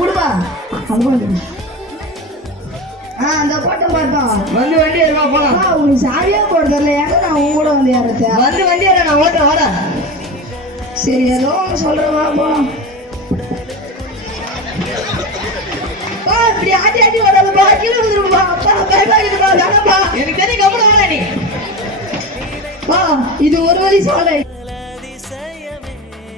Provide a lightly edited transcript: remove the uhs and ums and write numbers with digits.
கொடுப்பா அந்த போட்டம் பார்த்தோம் வந்து வண்டி இருக்கா போலாம். உனக்கு சாரியா போடுறதுல ஏங்க நான் உங்க கூட வந்து யாரத்த வந்து வண்டி இருக்க நான் ஓட்ட வாடா. சரி ஏதோ ஒன்று சொல்றவா போலாம். இப்படி ஆட்டி ஆட்டி வராதுப்பா கீழே வந்துருப்பா. அப்பா பயமாக்கிட்டுப்பா வேணாப்பா. எனக்கு தெரியும் கவனம் வாடா நீ. இது ஒரு வழி சாலை.